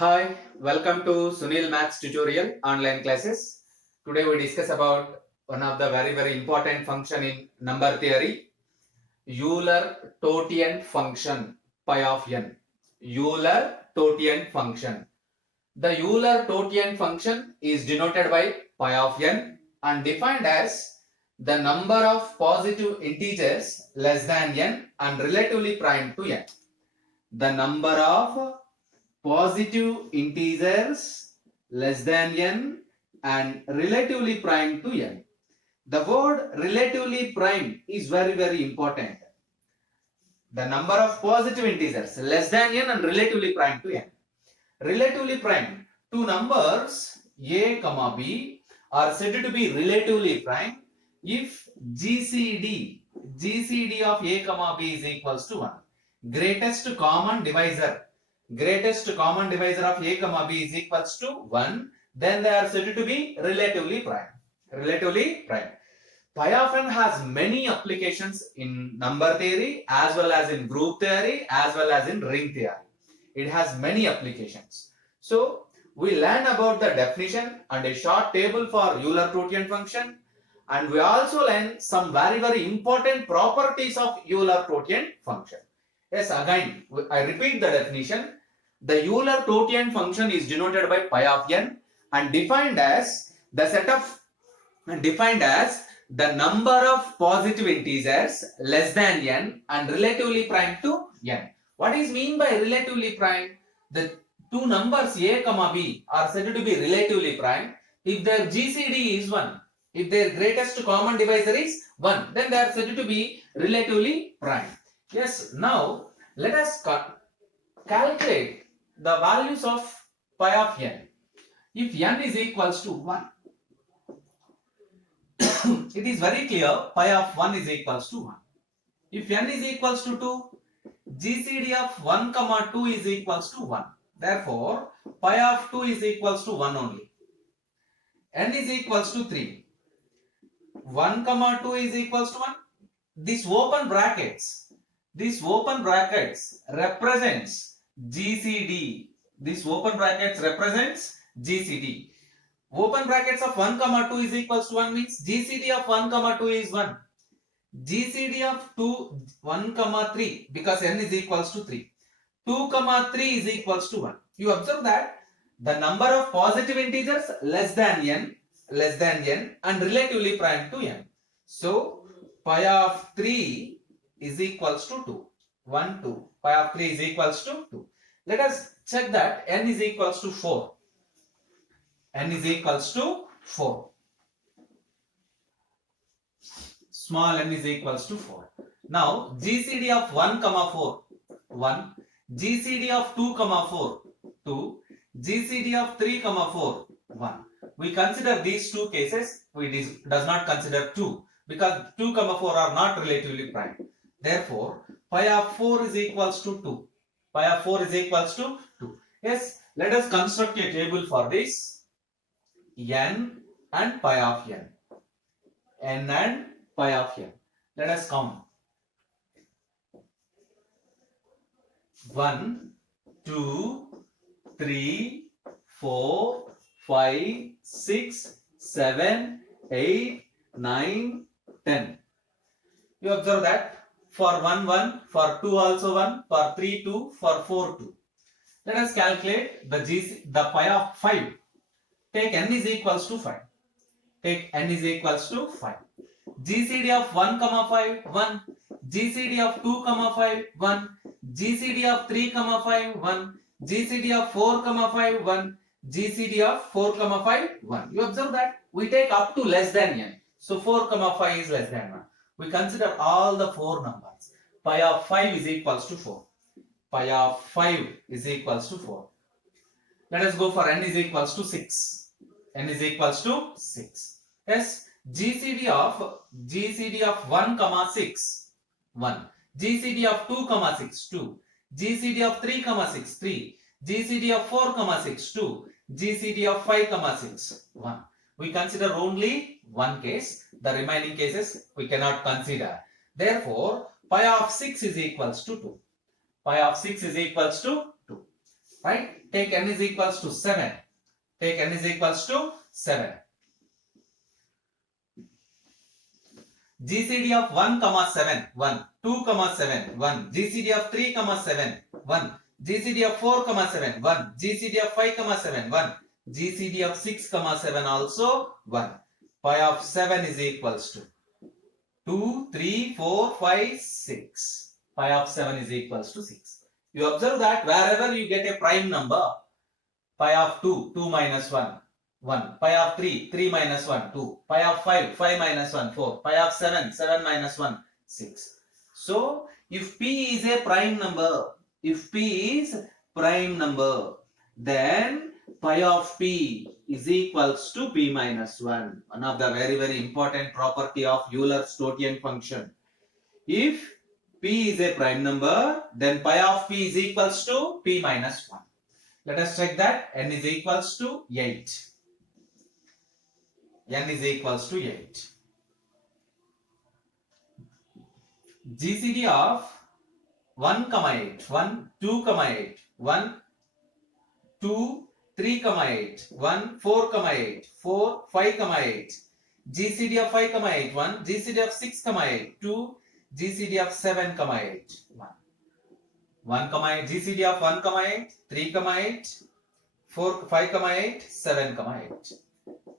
Hi, welcome to Sunil Maths tutorial online classes. Today we discuss about one of the very important function in number theory, Euler-Tottian function pi of n. Euler-Tottian function. The Euler-Tottian function is denoted by pi of n and defined as the number of positive integers less than n and relatively prime to n. The number of positive integers less than n and relatively prime to n. The word relatively prime is very important. The number of positive integers less than n and relatively prime to n. Relatively prime, two numbers a comma b are said to be relatively prime if GCD of a comma b is equals to 1. Greatest common divisor of a comma b is equals to 1, then they are said to be relatively prime. Pi of n has many applications in number theory as well as in group theory as well as in ring theory. It has many applications. So we learn about the definition and a short table for Euler-Tottian function, and we also learn some very important properties of Euler-Tottian function. Yes, again I repeat the definition. The Euler-Tottian function is denoted by pi of n and defined as the number of positive integers less than n and relatively prime to n. What is mean by relatively prime? The two numbers a comma b are said to be relatively prime if their GCD is 1. If their greatest common divisor is 1, then they are said to be relatively prime. Yes, now let us calculate the values of pi of n. If n is equals to 1, it is very clear pi of 1 is equals to 1. If n is equals to 2, GCD of 1 comma 2 is equals to 1. Therefore, pi of 2 is equals to 1 only. N is equals to 3. 1 comma 2 is equals to 1. This open brackets represents GCD. This open brackets represents GCD. Open brackets of 1 comma 2 is equals to 1 means GCD of 1 comma 2 is 1. GCD of 2 1 comma 3 because n is equals to 3. 2 comma 3 is equals to 1. You observe that the number of positive integers less than n and relatively prime to n. So pi of 3 is equals to 2. 1 2. Pi of 3 is equals to 2. Let us check that n is equals to 4. N is equals to 4. Small n is equals to 4. Now GCD of 1 comma 4 1. GCD of 2 comma 4 2. GCD of 3 comma 4 1. We consider these two cases. We does not consider 2 because 2 comma 4 are not relatively prime. Therefore, pi of 4 is equals to 2. Pi of 4 is equals to 2. Yes, let us construct a table for this. N and pi of n. N and pi of n. Let us count. 1, 2, 3, 4, 5, 6, 7, 8, 9, 10. You observe that for 1, 1, for 2 also 1, for 3, 2, for 4, 2. Let us calculate the pi of 5. Take n is equals to 5. Take n is equals to 5. GCD of 1 comma 5 1. GCD of 2 comma 5 1. GCD of 3 comma 5 1. GCD of 4 comma 5 1. GCD of 4 comma 5 1. You observe that we take up to less than n. So 4 comma 5 is less than 1. We consider all the 4 numbers. Pi of 5 is equals to 4. Pi of 5 is equals to 4. Let us go for n is equals to 6. N is equals to 6. Yes, GCD of 1 comma 6 1. GCD of 2 comma 6 2. GCD of 3 comma 6 3. GCD of 4 comma 6 2. GCD of 5 comma 6 1. We consider only one case. The remaining cases we cannot consider. Therefore, pi of 6 is equals to 2. Pi of 6 is equals to 2. right? Take n is equals to 7. Take n is equals to 7. GCD of 1, 7, 1, 2, 7, 1, GCD of 3, 7, 1, GCD of 4, 7, 1, GCD of 5, 7, 1, GCD of 6, 7 also 1. Pi of 7 is equals to 2, 3, 4, 5, 6. Pi of 7 is equals to 6. You observe that wherever you get a prime number, pi of 2, 2 minus 1, 1. Pi of 3, 3 minus 1, 2. Pi of 5, 5 minus 1, 4. Pi of 7, 7 minus 1, 6. So, if P is a prime number, then pi of P is equals to P minus 1. One of the very, very important property of Euler-Stotian function. If P is a prime number, then pi of P is equals to P minus 1. Let us check that. N is equals to 8. N is equals to 8. GCD of 1, 8, 1, 2, 8, 1, 2, 3, 8, 1, 4, 8, 4, 5, 8, GCD of 5, 8, 1, GCD of 6, 8, 2, GCD of 7, 8, 1. 1, 8, GCD of 1, 8, 3, 8, 4, 5, 8, 7, 8.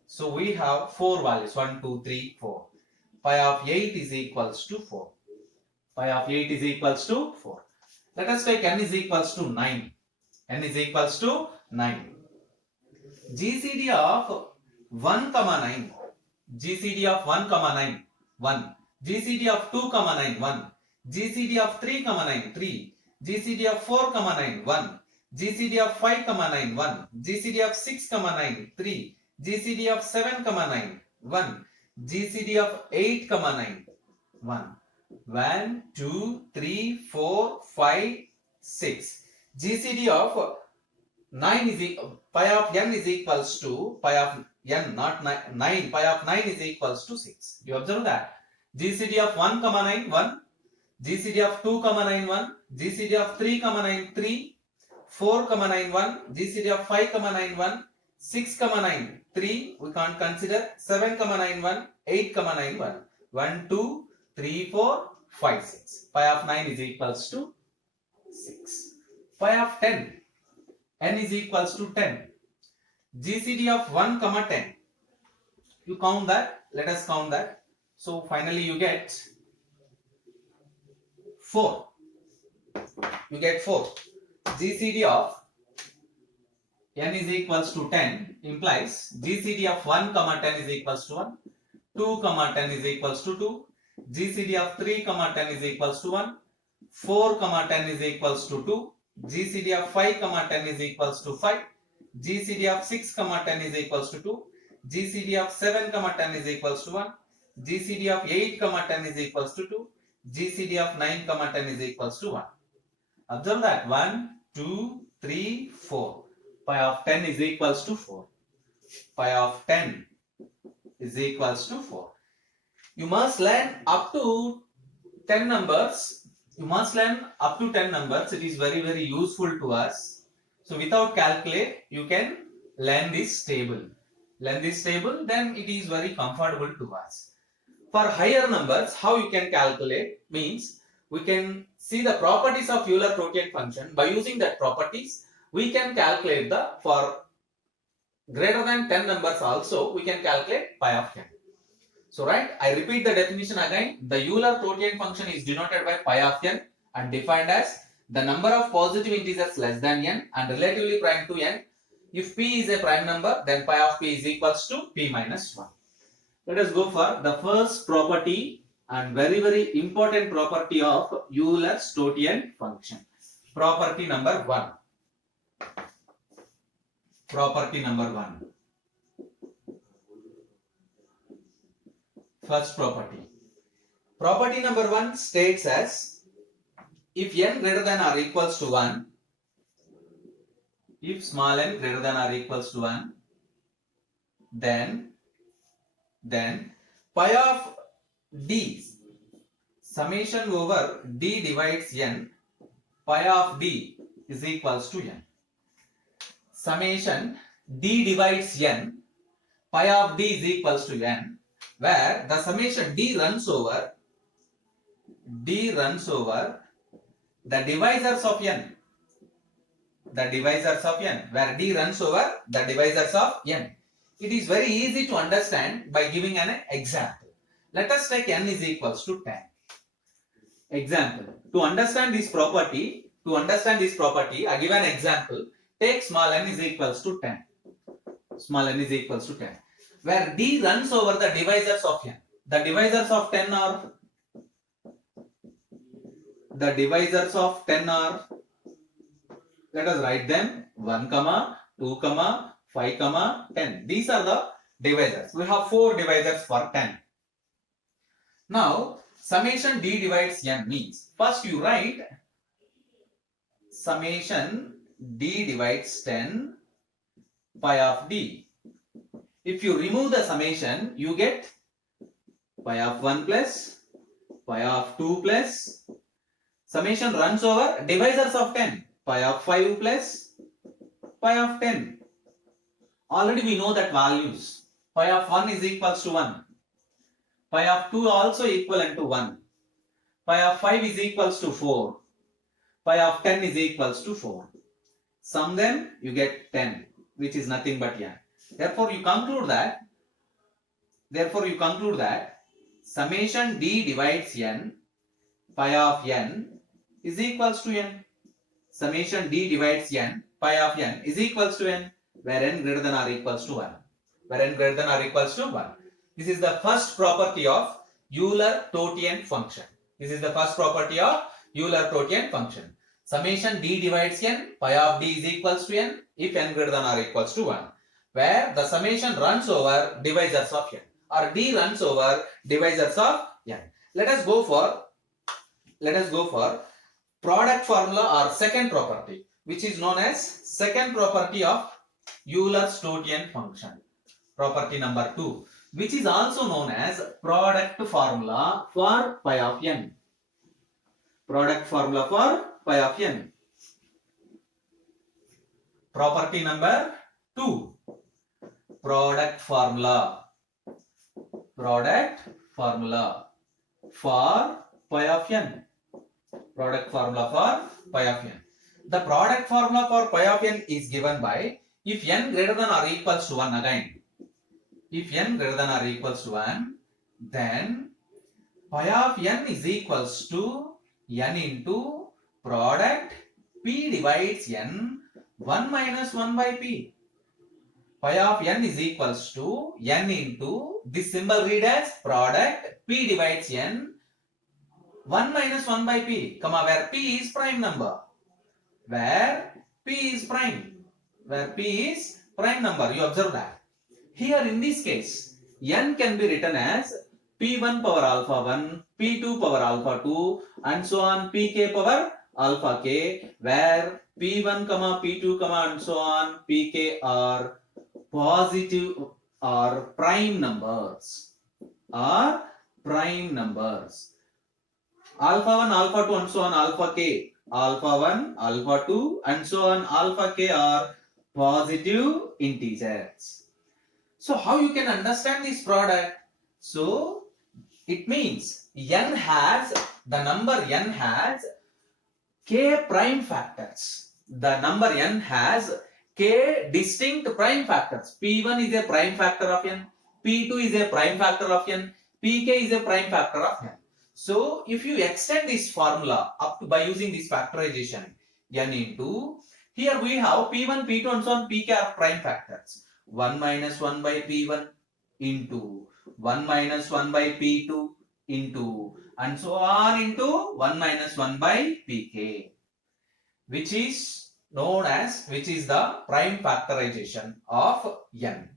So we have 4 values, 1, 2, 3, 4. Pi of 8 is equals to 4. Pi of 8 is equals to 4. Let us take n is equals to 9. N is equals to 9. GCD of 1, 9. GCD of 1, 9, 1. GCD of 2, 9, 1. GCD of 3, 9, 3. GCD of 4, 9, 1. GCD of 5, 9, 1. GCD of 6, 9, 3. GCD of 7, 9, 1. GCD of 8, 9, 1. 1, 2, 3, 4, 5, 6. GCD of 9 is pi of n is equals to pi of n, not 9. Pi of 9 is equals to 6. You observe that. GCD of 1, 9, 1. GCD of 2, 9, 1. GCD of 3, 9, 3. 4, 9, 1. GCD of 5, 9, 1. 6, 9, 3. We can't consider. 7, 9, 1. 8, 9, 1. 1, 2, 3, 4, 5, 6. Pi of 9 is equals to 6. Pi of 10. N is equals to 10. GCD of 1, 10. You count that. Let us count that. So finally you get 4. You get 4. GCD of n is equals to 10 implies GCD of 1, 10 is equals to 1. 2, 10 is equals to 2. GCD of 3, 10 is equals to 1. 4, 10 is equals to 2. GCD of 5, 10 is equals to 5. GCD of 6, 10 is equals to 2. GCD of 7, 10 is equals to 1. GCD of 8, 10 is equals to 2. GCD of 9, 10 is equals to 1. Observe that 1, 2, 3, 4. Pi of 10 is equals to 4. Pi of 10 is equals to 4. You must learn up to 10 numbers. It is very, very useful to us. So without calculate, you can learn this table. Then it is very comfortable to us. For higher numbers, how you can calculate means we can see the properties of Euler-Stotian function. By using that properties, we can calculate for greater than 10 numbers also, we can calculate pi of n. So right, I repeat the definition again. The Euler-Stotian function is denoted by pi of n and defined as the number of positive integers less than n and relatively prime to n. If p is a prime number, then pi of p is equals to p minus 1. Let us go for the first property and very, very important property of Euler-Stotian function. Property number 1. First property. Property number 1 states as if n greater than or equals to 1, if small n greater than or equals to 1, then pi of d summation over d divides n, pi of d is equals to n. summation d divides n, pi of d is equals to n, where the summation d runs over the divisors of n, where d runs over the divisors of n. It is very easy to understand by giving an example. Let us take n is equals to 10. Example. To understand this property, I give an example. Take small n is equals to 10. Small n is equals to 10. Where d runs over the divisors of n. The divisors of 10 are, let us write them, 1, 2, 5, 10. These are the divisors. We have 4 divisors for 10. Now, summation d divides n means, first you write summation d divides 10 pi of d. If you remove the summation, you get pi of 1 plus pi of 2 plus, summation runs over divisors of 10, pi of 5 plus pi of 10. Already we know that values. Pi of 1 is equals to 1. Pi of 2 also equivalent to 1. Pi of 5 is equals to 4. Pi of 10 is equals to 4. Sum them, you get 10, which is nothing but n. Therefore, you conclude that summation d divides n, pi of n is equals to n. Summation d divides n, pi of n is equals to n, where n greater than or equals to 1. This is the first property of Euler-Totian function. Summation d divides n, pi of d is equals to n if n greater than or equals to 1. Where the summation runs over divisors of n, or d runs over divisors of n. Let us go for product formula or second property, which is known as second property of Euler-Totian function. Property number 2, which is also known as product formula for pi of n. Property number 2, product formula for pi of n. The product formula for pi of n is given by, if n greater than or equals to 1 again. If n greater than or equals to 1, then pi of n is equals to n into product p divides n 1 minus 1 by p. Pi of n is equals to n into, this symbol read as product p divides n 1 minus 1 by p, where p is prime number. Where p is prime number. You observe that. Here in this case, n can be written as p1 power alpha 1, p2 power alpha 2, and so on, pk power alpha k, where p1, p2, and so on, pk are positive or prime numbers. Alpha 1, alpha 2, and so on, alpha k. Alpha 1, alpha 2, and so on, alpha k are positive integers. So how you can understand this product? So it means the number n has k prime factors. The number n has k distinct prime factors. P1 is a prime factor of n, P2 is a prime factor of n, Pk is a prime factor of n. So if you extend this formula up to by using this factorization, n into, here we have P1, P2, and so on, Pk are prime factors. 1 minus 1 by P1 into 1 minus 1 by P2 into, and so on, into 1 minus 1 by Pk, which is the prime factorization of n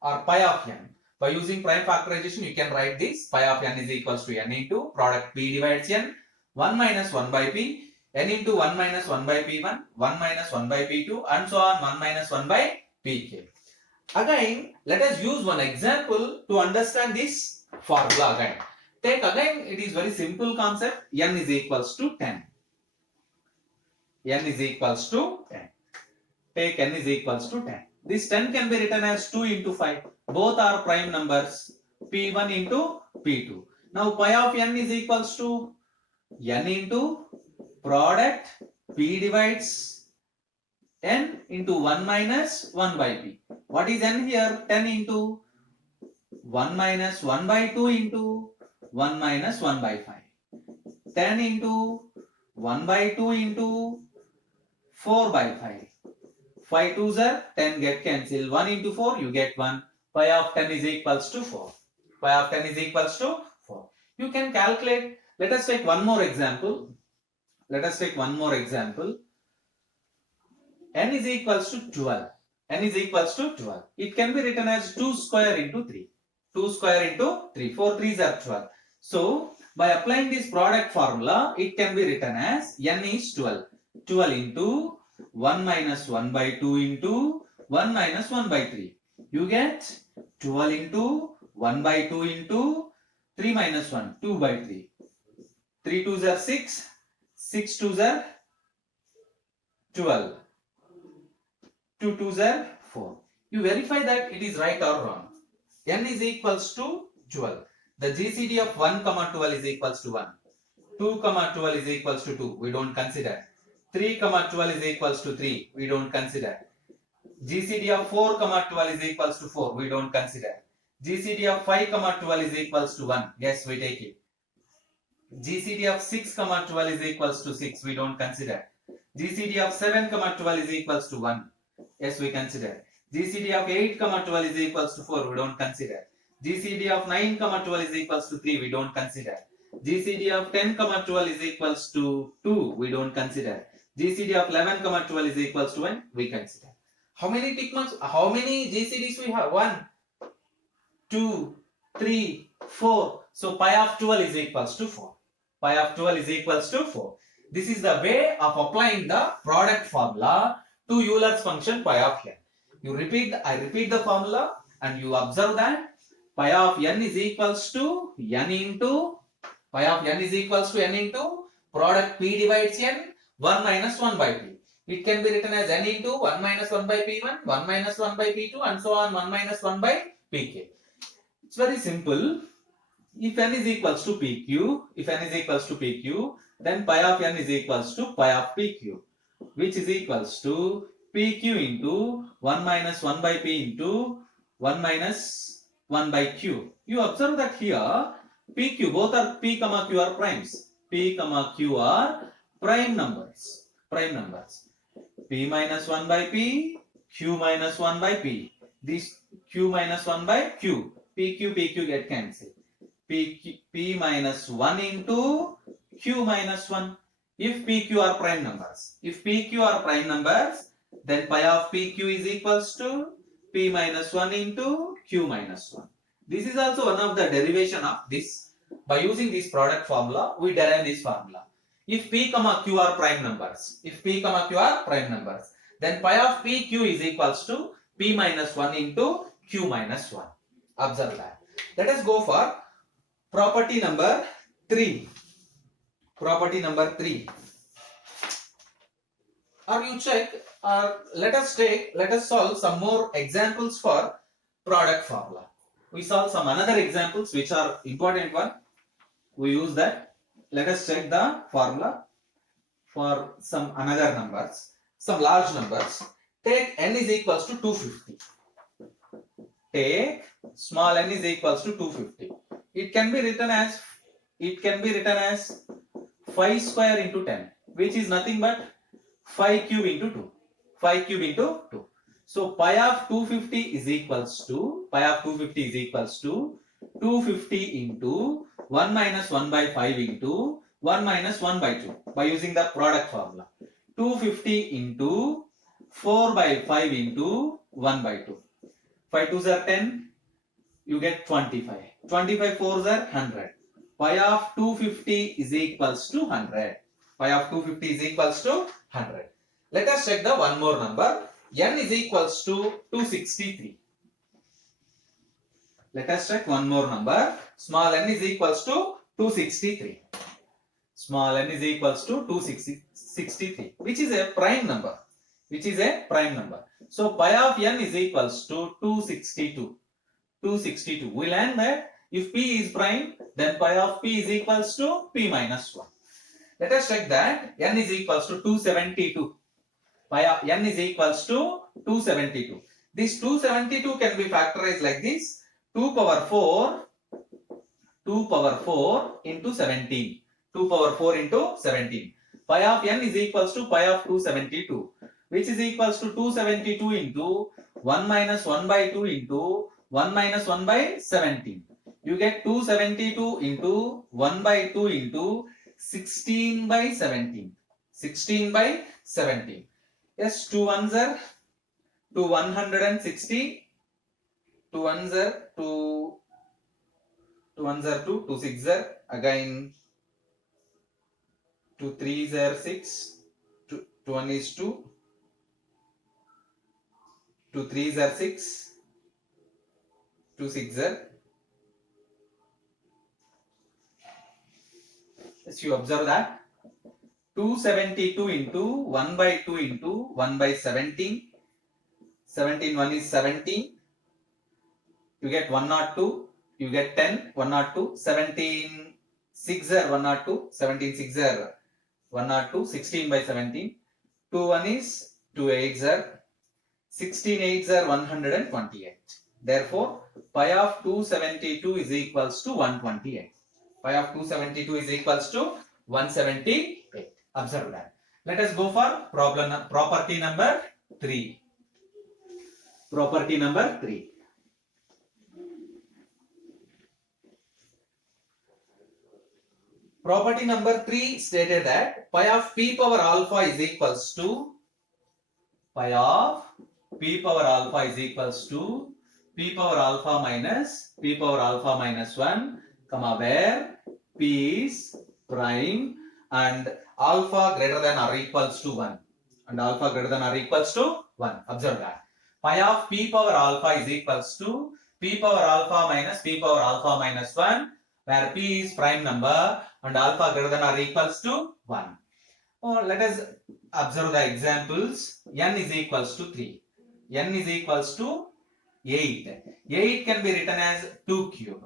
or pi of n. By using prime factorization, you can write this pi of n is equals to n into product p divides n 1 minus 1 by p, n into 1 minus 1 by p1, 1 minus 1 by p2, and so on, 1 minus 1 by pk. Again, let us use one example to understand this formula again. Again, it is very simple concept. N is equals to 10. take n is equals to 10. This 10 can be written as 2 into 5. Both are prime numbers. P1 into P2. Now pi of n is equals to n into product P divides n into 1 minus 1 by P. What is n here? 10 into 1 minus 1 by 2 into 1 minus 1 by 5. 10 into 1 by 2 into 4 by 5. 5 2s are 10 get cancelled. 1 into 4 you get 1. Pi of 10 is equals to 4. Pi of 10 is equals to 4. You can calculate. Let us take one more example. Let us take one more example. N is equals to 12. N is equals to 12. It can be written as 2 square into 3. 2 square into 3. 4 3s are 12. So, by applying this product formula, it can be written as n is 12. 12 into 1 minus 1 by 2 into 1 minus 1 by 3. You get 12 into 1 by 2 into 3 minus 1, 2 by 3. 3 2s are 6. 6 2s are 12. 2 2s are 4. You verify that it is right or wrong. N is equals to 12. The GCD of 1 comma 12 is equals to 1. 2 comma 12 is equals to 2. We don't consider. 3 comma 12 is equals to 3. We don't consider. GCD of 4 comma 12 is equals to 4. We don't consider. GCD of 5 comma 12 is equals to 1. Yes, we take it. GCD of 6 comma 12 is equals to 6. We don't consider. GCD of 7 comma 12 is equals to 1. Yes, we consider. GCD of 8 comma 12 is equals to 4. We don't consider. GCD of 9 comma 12 is equals to 3. We don't consider. GCD of 10 comma 12 is equals to 2. We don't consider. GCD of 11 comma 12 is equals to 1. We consider. How many tick marks? How many GCDs we have? 1, 2, 3, 4. So pi of 12 is equals to 4. Pi of 12 is equals to 4. This is the way of applying the product formula to Euler's function pi of n. I repeat the formula and you observe that pi of n is equals to n into product p divides n 1 minus 1 by p. It can be written as n into 1 minus 1 by p1, 1 minus 1 by p2 and so on 1 minus 1 by pk. It's very simple. If n is equals to pq, then pi of n is equals to pi of pq, which is equals to pq into 1 minus 1 by p into 1 minus 1 by q. You observe that here pq, both are p comma q are primes. P comma q are prime numbers. P minus 1 by p, q minus 1 by p. This q minus 1 by q. PQ get cancelled. P minus 1 into q minus 1. If PQ are prime numbers. Then pi of PQ is equals to P minus 1 into Q minus 1. This is also one of the derivation of this. By using this product formula, we derive this formula. If P comma Q are prime numbers, then pi of PQ is equals to P minus 1 into Q minus 1. Observe that. Let us go for property number 3. Or you check, let us solve some more examples for product formula. We solve some another examples which are important one. We use that. Let us check the formula for some another numbers, some large numbers. Take n is equals to 250. Take small n is equals to 250. It can be written as 5 square into 10, which is nothing but 5 cube into 2. So pi of 250 is equals to 250 into 1 minus 1 by 5 into 1 minus 1 by 2 by using the product formula. 250 into 4 by 5 into 1 by 2. 5 2s are 10. You get 25. 25 4s are 100. Pi of 250 is equals to 100. Let us check the one more number. N is equals to 263. Let us check one more number. Small n is equals to 263. Small n is equals to 263, which is a prime number. which is a prime number. So pi of n is equals to 262. 262. We learn that if p is prime, then pi of p is equals to p minus 1. Let us check that n is equals to 272. Pi of n is equals to 272. This 272 can be factorized like this: 2 power 4 into 17. 2 power 4 into 17. Pi of n is equals to pi of 272, which is equals to 272 into 1 minus 1 by 2 into 1 minus 1 by 17. You get 272 into 1 by 2 into 16 by 17. 16 by 17. Yes, 2 ones are 2 160. 2 ones are 2 2 6 are again 2 3s are 6. 2 1 is 2. 2 3s are 6. 2 6 are. Yes, you observe that 272 into 1 by 2 into 1 by 17. 17 1 is 17. You get 102. You get 10. 102. 17 6 are 102. 17 6 are 102. 16 by 17. 2 1 is 2 8s are. 16 8s are 128. Therefore, pi of 272 is equals to 128. Pi of 272 is equals to 178. Observe that. Let us go for property number 3. Property number 3. Property number 3 stated that pi of p power alpha is equals to pi of p power alpha is equals to p power alpha minus 1, comma, where p is prime and alpha greater than or equals to 1. And alpha greater than or equals to 1. Observe that. Pi of p power alpha is equals to p power alpha minus 1, where p is prime number and alpha greater than or equals to 1. Oh, let us observe the examples. N is equals to 3. N is equals to 8. 8 can be written as 2 cube.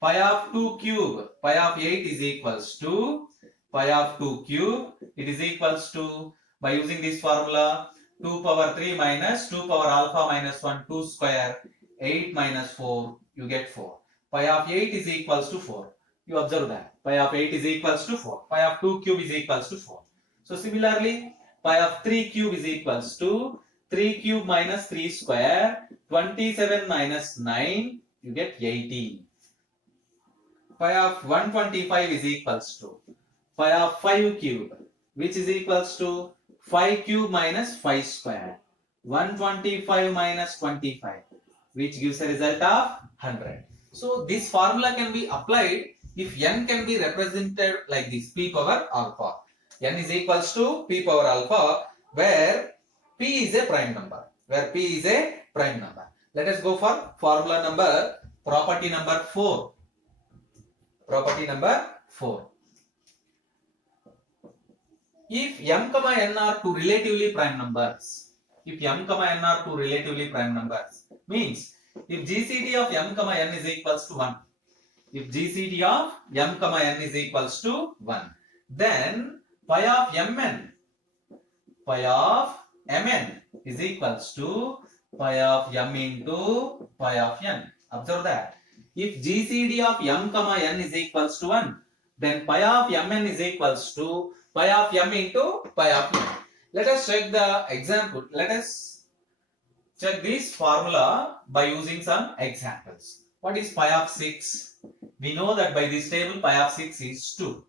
Pi of 2 cube, pi of 8 is equals to pi of 2 cube. It is equals to, by using this formula, 2 power 3 minus 2 power alpha minus 1, 2 square, 8 minus 4, you get 4. Pi of 8 is equals to 4. You observe that. Pi of 8 is equals to 4. Pi of 2 cube is equals to 4. So similarly, pi of 3 cube is equals to 3 cube minus 3 square, 27 minus 9, you get 18. Pi of 125 is equals to pi of 5 cube, which is equals to 5 cube minus 5 square, 125 minus 25, which gives a result of 100. So this formula can be applied if n can be represented like this: p power alpha. N is equals to p power alpha, where p is a prime number. Let us go for formula number, property number 4. Property number 4. If m, n are two relatively prime numbers, means if GCD of m, n is equals to 1, then pi of mn is equals to pi of m into pi of n. Observe that. If GCD of m, n is equals to 1, then pi of mn is equals to pi of m into pi of n. Let us check the example. Let us check this formula by using some examples. What is pi of 6? We know that by this table pi of 6 is 2.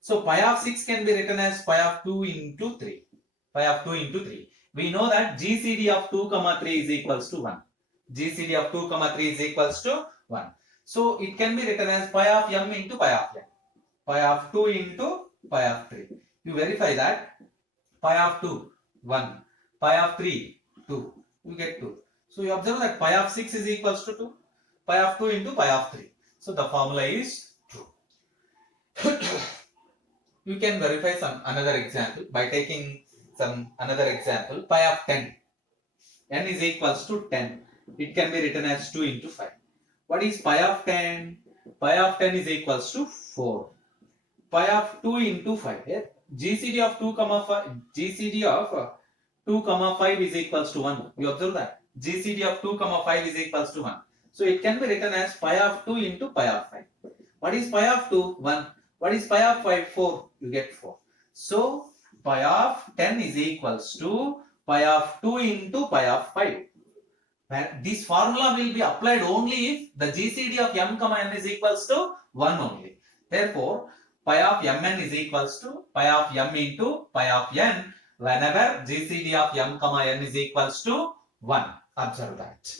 So pi of 6 can be written as pi of 2 into 3. We know that GCD of 2, 3 is equals to 1. So it can be written as pi of m into pi of n. Pi of 2 into pi of 3. You verify that. Pi of 2, 1. Pi of 3, 2. You get 2. So you observe that pi of 6 is equals to 2. Pi of 2 into pi of 3. So the formula is true. You can verify another example by taking some another example. Pi of 10. N is equals to 10. It can be written as 2 into 5. What is pi of 10? Pi of 10 is equals to 4. Pi of 2 into 5. Yeah? GCD of 2 comma 5. GCD of 2 comma 5 is equals to 1. You observe that? GCD of 2 comma 5 is equals to 1. So it can be written as pi of 2 into pi of 5. What is pi of 2? 1. What is pi of 5? 4. You get 4. So pi of 10 is equals to pi of 2 into pi of 5. This formula will be applied only if the GCD of m comma n is equals to 1 only. Therefore, pi of mn is equals to pi of m into pi of n whenever GCD of m comma n is equals to 1. Observe that.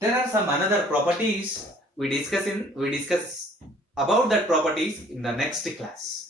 There are some another properties we discuss about that properties in the next class.